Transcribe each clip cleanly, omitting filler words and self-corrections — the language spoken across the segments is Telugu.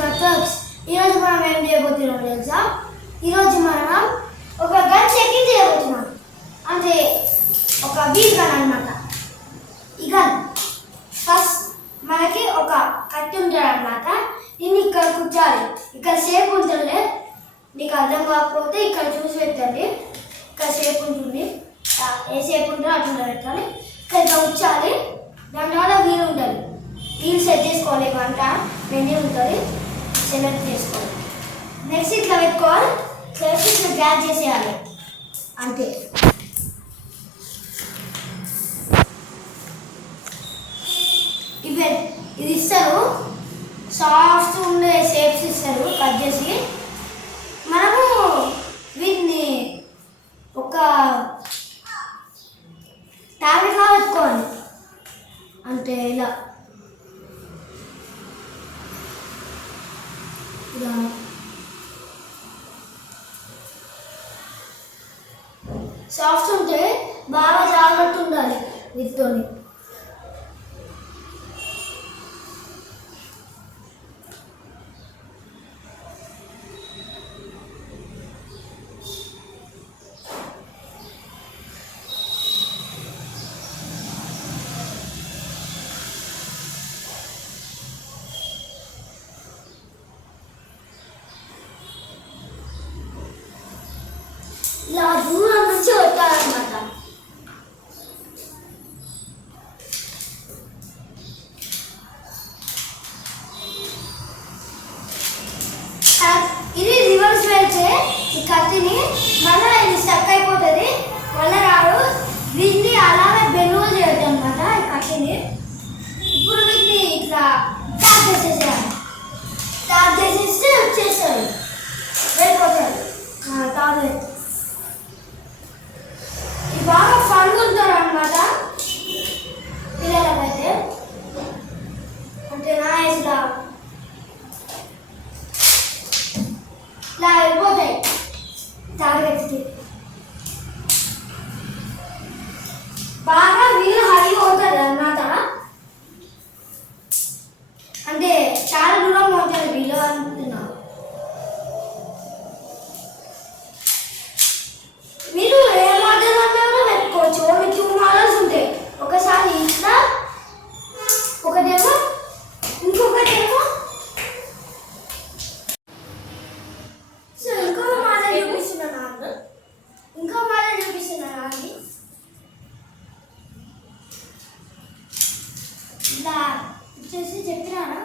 వర్క్స్. ఈరోజు మనం ఏం చేయబోతున్నాం తెలుసా? ఈరోజు మనం ఒక గన్ చెకింగ్ చేయబోతున్నాం. అంటే ఒక వీల్ గన్ అనమాట. ఈ గన్ ఫస్ట్ మనకి ఒక కత్తి ఉంటుంది అనమాట. దీన్ని ఇక్కడ కూర్చోాలి. ఇక్కడ షేప్ ఉంటుంది. నీకు అర్థం కాకపోతే ఇక్కడ చూసి పెట్టండి. ఇక్కడ షేప్ ఉంటుంది. ఏ షేప్ ఉంటుందో అట్లా పెట్టాలి. ఇక్కడ కూర్చోాలి. దాని వల్ల వీల్ ఉంటుంది. వీల్ సెట్ చేసుకోవాలి. వంట మెన్యూ ఉంటుంది. సెలెక్ట్ చేసుకోవాలి. నెక్స్ట్ ఇట్లా పెట్టుకోవాలి. సెలెక్ట్ ఇట్లా డ్రాగ్ చేసేయాలి. అంతే. ఇది ఇస్తారు. సాఫ్ట్ ఉండే షేప్స్ ఇస్తారు కట్ చేసి. మనము వీటిని ఒక టాబ్లెట్లా పెట్టుకోవాలి. అంటే ఇలా సాఫ్ట్ ఉంటే బాగా జాగ్రత్త ఉండాలి వీటితోని. ఇలా దూరం నుంచి కొట్టాలన్నమాట. ఇది రివర్స్ వెళ్తే ఈ కత్తిని మళ్ళీ ఇది స్టక్ అయిపోతుంది. మళ్ళీ రాడు. వీటిని అలాగే బెలూన్ చేయొద్దు అనమాట. ఈ కత్తిని ఇప్పుడు వీటిని ఇట్లా ట్యాప్ చేసేసేయాలి. ట్యాప్ చేసేస్తే వచ్చేస్తాడు. వెళ్ళిపోతాడు. తాగలేదు. బాగా ఫన్గా ఉంటారు అనమాట పిల్లలకైతే. అంటే నా ఏజ్లో ఇలా వెళ్ళిపోతాయి టార్గెట్స్కి. బాగా వీళ్ళు హరిగా అవుతుంది అన్నమాట. అంటే చాలా దూరంగా ఉంటుంది వీళ్ళు అనుకుంటున్నా. మీరు ఏ మోడల్ అన్నా పెట్టుకోవచ్చు. ఓన్లీ 2 మోడల్స్ ఉంటాయి. ఒకసారి ఇట్లా, ఒకటేమో ఇంకొకటేమో. సో ఇంకో మోడల్ చూపిస్తున్నాను. అండి ఇలా వచ్చేసి చెప్పినారా?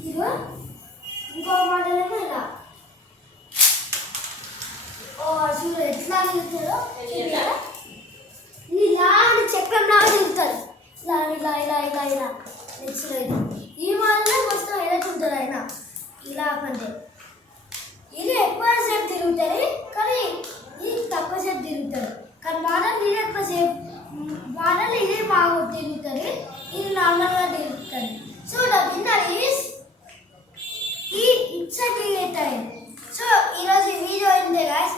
ఇదిగో ఇంకో మోడల్ ఏమో ఇలా. చూడు ఎట్లా తిరుగుతాడో. ఇలా అని చక్రంలాగా తిరుగుతాడు. ఇలా ఇలా ఇలా ఇలా ఇలా. నెక్స్ట్ ఈ మోడల్ మొత్తం ఎలా తిరుగుతాడు ఆయన ఇలా. అంటే ఇది ఎక్కువ సేపు తిరుగుతుంది కానీ ఇది తక్కువ సేపు తిరుగుతాడు. కానీ మోడల్ ఇది ఎక్కువ సేపు, మోడల్ ఇది బాగా తిరుగుతుంది. ఇది నార్మల్గా తిరుగుతుంది. సో ద విన్నర్ ఈస్ ఈ it's a delay time. So ఈరోజు ఈ వీడియో ఏంటి guys?